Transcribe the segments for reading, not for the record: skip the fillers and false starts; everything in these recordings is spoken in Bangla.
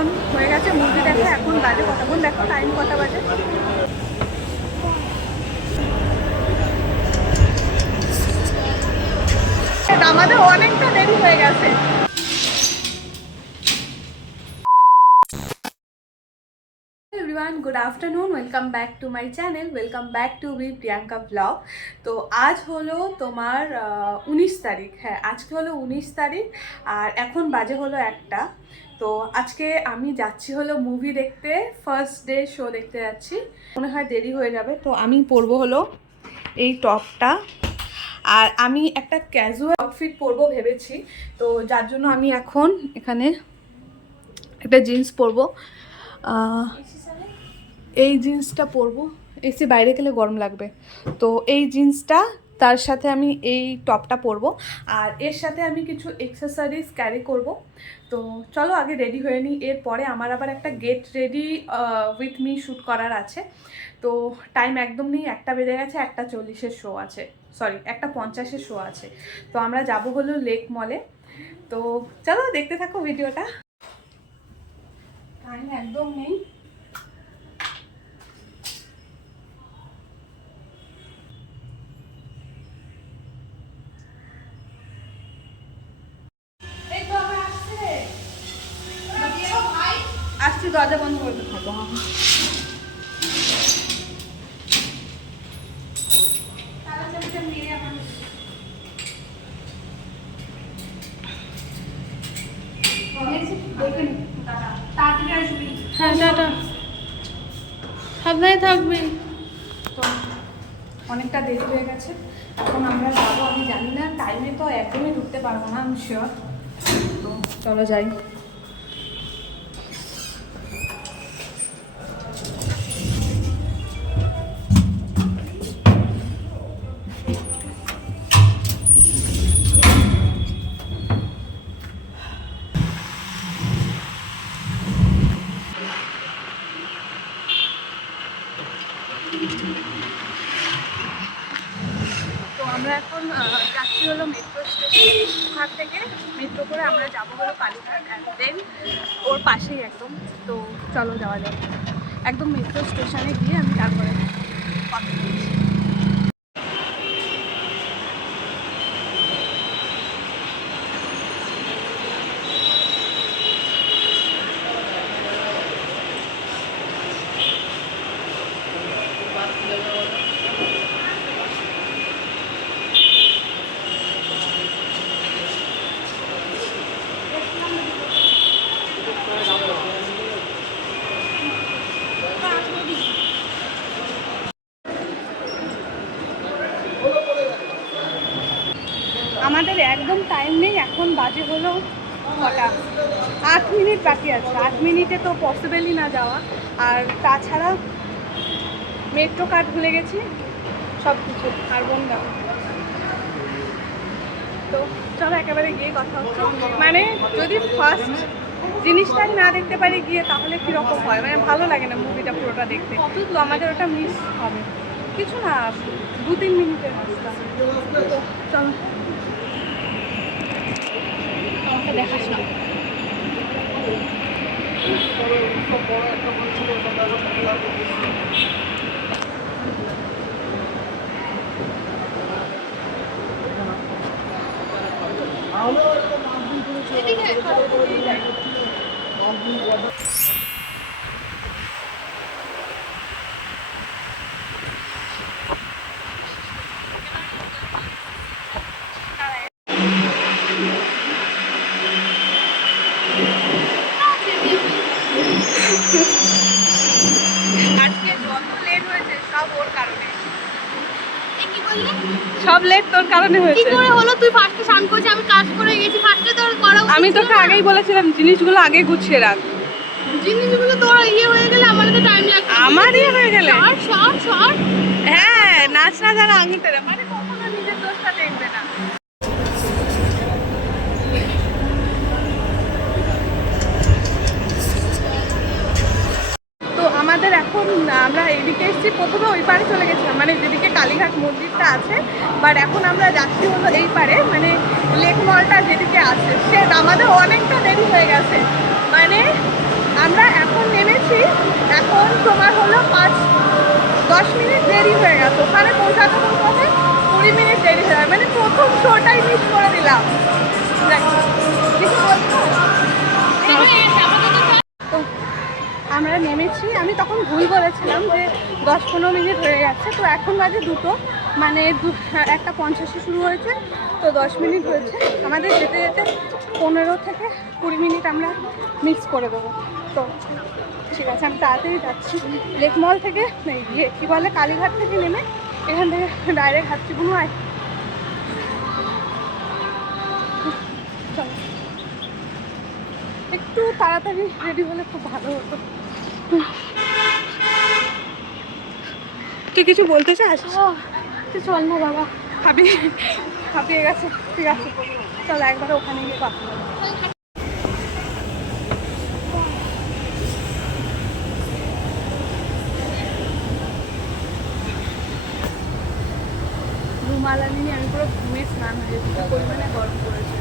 এখন হয়ে গেছে মুভি দেখা। এখন বাজে কটা, বোন দেখো টাইম কটা বাজে। আমাদের অনেকটা দেরি হয়ে গেছে। Everyone, good afternoon, welcome back to my channel, welcome back to with Priyanka blog. তো আজ হলো তোমার 19 তারিখ। হ্যাঁ, আজকে হলো 19 তারিখ আর এখন বাজে হলো 1টা। তো আজকে আমি যাচ্ছি হলো মুভি দেখতে, ফার্স্ট ডে শো দেখতে যাচ্ছি। মনে হয় দেরি হয়ে যাবে, তো আমি পরবো হলো এই টপটা। আর আমি একটা ক্যাজুয়াল আউটফিট পরবো ভেবেছি, তো যার জন্য আমি এখন এখানে একটা জিন্স পরবো। এই জিন্সটা পরবো, এসে বাইরে গেলে গরম লাগবে, তো এই জিন্সটা, তার সাথে আমি এই টপটা পরবো। আর এর সাথে আমি কিছু এক্সেসরিজ ক্যারি করব। তো চলো আগে রেডি হয়ে নিই, এরপরে আমার আবার একটা get ready with me shoot করার আছে। তো টাইম একদম নেই, 1টা বেজে গেছে, 1:40-এর শো আছে, সরি 1:50-এর শো আছে। তো আমরা যাব হলো লেক মলে। তো চলো দেখতে থাকো ভিডিওটা। টাইম একদম নেই। আসছি, দরজা বন্ধ করতে থাকো। হ্যাঁ টাটা, সাবধানে থাকবি। তো অনেকটা দেরি হয়ে গেছে, এখন আমরা যাবো। আমি জানি না, টাইমে তো একদমই ঢুকতে পারবো না, আমি শিওর। তো চলো যাই। তো আমরা এখন যাচ্ছি হলো মেট্রো স্টেশন। ওখান থেকে মেট্রো করে আমরা যাবো হলো কালীঘাট, অ্যান্ড দেন ওর পাশেই একদম। তো চলো যাওয়া যাবে, একদম মেট্রো স্টেশনে গিয়ে আমি তারপরে কথা বলছি। আমাদের একদম টাইম নেই, এখন বাজে হলো কটা, 8 মিনিট বাকি আছে। 8 মিনিটে তো পসিবলই না যাওয়া। আর তাছাড়া মেট্রো কার্ড ভুলে গেছি, সব কিছু। আর বন্ধ। তো চলো একেবারে গিয়ে কথা হচ্ছে। মানে যদি ফার্স্ট জিনিসটাই না দেখতে পারি গিয়ে, তাহলে কীরকম হয়, মানে ভালো লাগে না মুভিটা পুরোটা দেখতে। তো আমাদের ওটা মিস হবে। কিছু না, 2-3 মিনিটের রাস্তা। তো চলো, আমাকে দেখাস না। আজকে যত লেট হয়েছে সব ওর কারণে। সব লেট তোর কারণে হয়েছে। কি করে হলো? তুই ফার্স্টে স্নান করেছিস, আমি কাজ করে গেছি। ফার্স্টে তোর করা উচিত। আমি তোকে আগেই বলেছিলাম জিনিসগুলো আগে গুছিয়ে রাখ। জিনিসগুলো তোর ইয়ে হয়ে গেলে আমাদের তো টাইম লাগবে। আমার ইয়ে হয়ে গেলে সর হ্যাঁ, নাচ না জানা আঙিতে, মানে কখনো নিজের দোষটা দেখবে না। তো আমাদের এখন, আমরা এদিকে এসেছি, প্রথমে ওই পারে চলে গেছিলাম, মানে যেদিকে কালীঘাট মন্দিরটা আছে। বাট এখন আমরা যাচ্ছি হলো এই পারে, মানে লেক মলটা যেদিকে আছে। সে আমাদের অনেকটা দেরি হয়ে গেছে, মানে আমরা এখন নেমেছি, এখন তোমার হলো 5-10 মিনিট দেরি হয়ে গেছে। ওখানে পৌঁছাতে পৌঁছাতে 20 মিনিট দেরি হয়ে যায়, মানে প্রথম শোটাই মিস করে দিলাম। যাই, কিছু বলছো? তো আমরা নেমেছি, আমি তখন ভুল বলেছিলাম যে 10-15 মিনিট হয়ে গেছে। তো এখন বাজে 2টো, মানে 1:50 শুরু হয়েছে, তো 10 মিনিট হয়েছে। আমাদের যেতে যেতে 15 থেকে 20 মিনিট আমরা মিস করে দেবো। তো ঠিক আছে, আমি তাড়াতাড়ি যাচ্ছি। লেক মল থেকে কী বলে কালীঘাট থেকে নেমে এখান থেকে ডাইরেক্ট হাঁটছি। কোনো আয়, চলো একটু তাড়াতাড়ি রেডি হলে খুব ভালো হতো। তুই কিছু বলতে চাস? তুই চল না বাবা, হাঁপিয়ে গেছে। ঠিক আছে চল একবার ওখানে গিয়ে কথা বলবো। রুমাল আনিনি, আমি পুরো ঘুমে স্নান হয়ে যেতে, পরিমাণে গরম পড়েছে।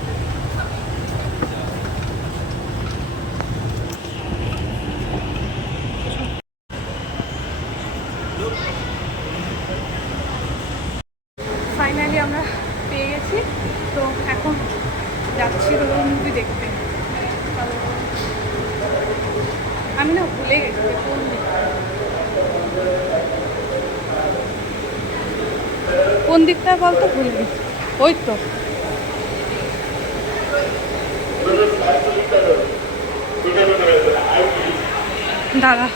ফাইনালি আমরা পেয়ে গেছি, তো এখন যাচ্ছি হলো মুভি দেখতে। আমি না ভুলে গেছি কোন দিকটা বলতো, ভুলে গেছি। ওই তো দাদা,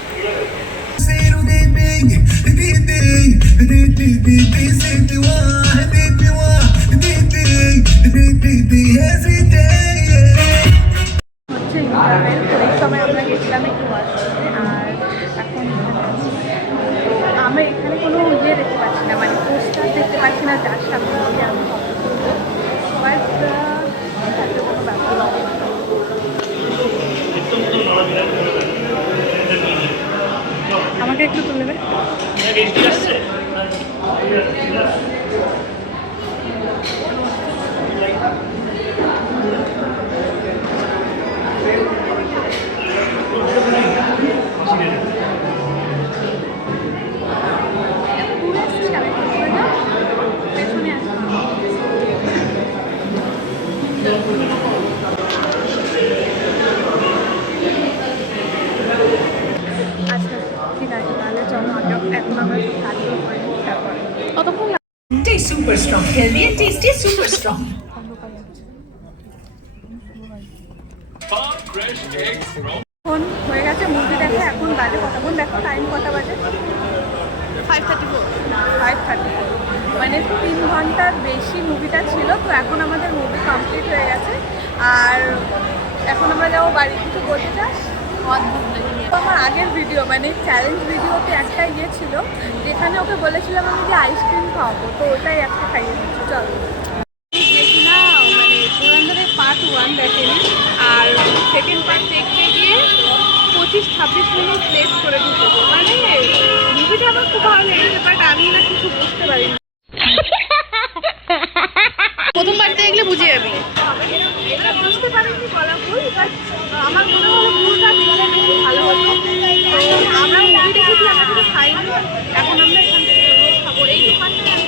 হচ্ছে ইন্টারভেল। তো এই সময় আমরা গেছিলাম একটু ওয়াশরুমে, আর এখন আমরা এখানে কোনো ইয়ে দেখতে পাচ্ছি না, মানে পোস্টার দেখতে পাচ্ছি না যার সামনে গিয়ে আমি বাট তাতে কোনো ব্যাপার না। আমাকে একটু তুলে দে। আচ্ছা ঠিক আছে, তাহলে চলো এখন আমরা কাজগুলো করে নিই, তারপরে কতক্ষণ Super strong, healthy and tasty, super strong. এখন হয়ে গেছে মুভি দেখে, এখন বাজে কটা বোন দেখো, টাইম কটা বাজে? 5:34, মানে 3 ঘন্টার বেশি মুভিটা ছিল। তো এখন আমাদের মুভি কমপ্লিট হয়ে গেছে, আর এখন আমরা যাবো বাড়ি। কিছু বলতে চাস? আমার আগের ভিডিও মানে চ্যালেঞ্জ ভিডিওতে একটা ইয়ে ছিল যেখানে ওকে বলেছিলাম আমি যে আইসক্রিম খাওয়াবো, তো ওটাই একটা খাইয়ে দিচ্ছি। চল দেখি না, মানে পুরন্দরের পার্ট 1 দেখেনি, আর সেকেন্ড পার্ট দেখতে গিয়ে 25-26 মিনিট লেট করে দিতে, মানে মুভিটা আমার খুব ভালো লেগেছে, বাট আমি না কিছু বুঝতে পারিনি। প্রথম বাড়িতে দেখলে বুঝে যাবি। এটা বুঝতে পারিনি বলা ভুল, বাট আমার মনে হলো ভুলটা দিলে বেশি ভালো হতো। তো আমরা মুভি দেখেছি, আমরা কিছু খাইনি, এখন আমরা এখান থেকে রোজ খাবো। এই দোকানটা আমি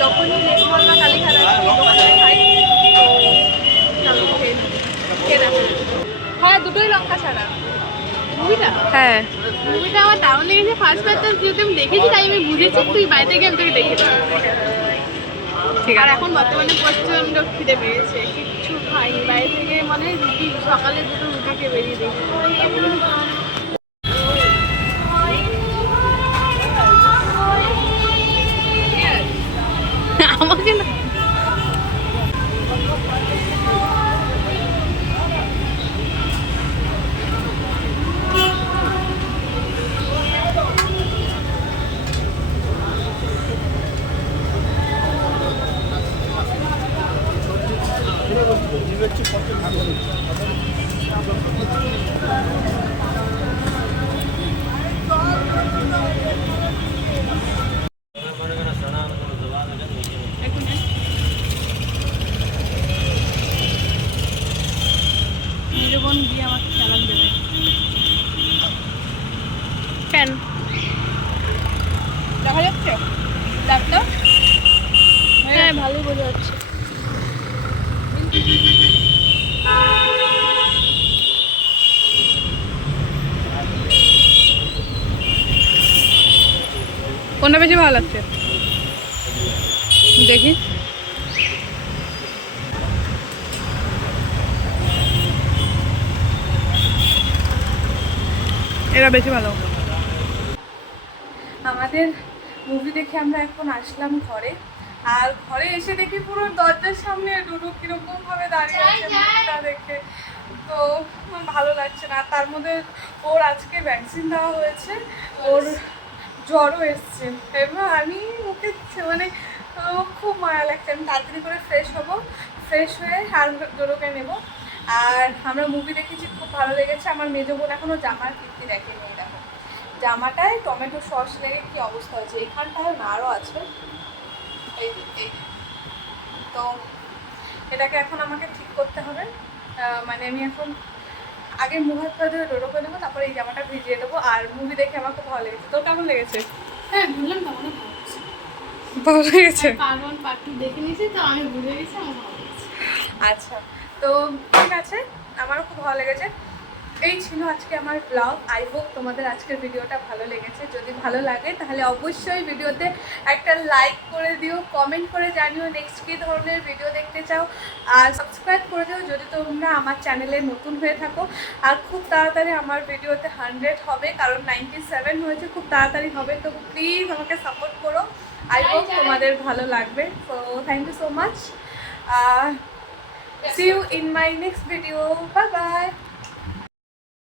যখনই লেকমল বা কালীঘাট আসি এই দোকানে খাই। তো চলো খেয়ে দেখো। হ্যাঁ, দুটোই লঙ্কা ছাড়া। মুভিটা হ্যাঁ, মুভিটা আমার দারুণ লেগেছে। ফার্স্ট পার্টটা যেহেতু আমি দেখেছি তাই আমি বুঝেছি, তুই বাড়িতে গিয়ে আমি তোকে দেখেছি। ঠিক আর আছে। এখন বর্তমানে প্রচন্ড খিদে পেয়েছে, কিচ্ছু খাইনি বাইরে থেকে, মানে রুটি সকালে 2টো রুটি খেয়ে বেরিয়ে দিয়েছি। আমাকে না দেখেন, দেখা যাচ্ছে? দেখ তো। হ্যাঁ, ভালোই বোঝা যাচ্ছে। কোনটা বেশি ভালো লাগছে দেখি। এটা বেশি ভালো। আমাদের মুভি দেখে আমরা এখন আসলাম ঘরে, আর ঘরে এসে দেখি পুরো দরজার সামনে ডুডু কিরকম ভাবে দাঁড়িয়ে আছে মুভিটা দেখে। তো আমার ভালো লাগছে না। তার মধ্যে ওর আজকে ভ্যাকসিন দেওয়া হয়েছে, ওর জ্বরও এসছে। এবার আমি ওকে মানে খুব মায়া লাগছে। আমি তাড়াতাড়ি করে ফ্রেশ হব, ফ্রেশ হয়ে আর ডোডোকে নেবো। আর আমরা মুভি দেখেছি, খুব ভালো লেগেছে। আমার মেজো বোন এখনও জামার কীর্তি দেখেনি। দেখো জামাটায় টমেটো সস লেগে কি অবস্থা হয়েছে। এখানটায় আরও আছে, এই এই। তো এটাকে এখন আমাকে ঠিক করতে হবে। মানে আমি এখন আগে মুখ হাত পা ধরে ডোডো করে নেবো, তারপরে এই জামাটা ভিজিয়ে দেবো। আর মুভি দেখে আমার খুব ভালো লেগেছে। তোর কেমন লেগেছে? হ্যাঁ, বললাম তো অনেক ভালো লাগছে। ভালো লেগেছে। পার্ট 1 পার্ট 2 দেখে নিয়েছি তো আমি বুঝে গেছি আমার ভালো লেগেছে। আচ্ছা, তো ঠিক আছে, আমারও খুব ভালো লেগেছে। এই ছিল আজকে আমার ব্লগ। আই হোপ তোমাদের আজকের ভিডিওটা ভালো লেগেছে। যদি ভালো লাগে তাহলে অবশ্যই ভিডিওতে একটা লাইক করে দিও, কমেন্ট করে জানিও নেক্সট কী ধরনের ভিডিও দেখতে চাও, আর সাবস্ক্রাইব করে দিও যদি তোমরা আমার চ্যানেলে নতুন হয়ে থাকো। আর খুব তাড়াতাড়ি আমার ভিডিওতে 100 হবে, কারণ 97 হয়েছে, খুব তাড়াতাড়ি হবে। তো প্লিজ আমাকে সাপোর্ট করো। আই হোপ তোমাদের ভালো লাগবে। So thank you so much. See you in my next video. Bye bye.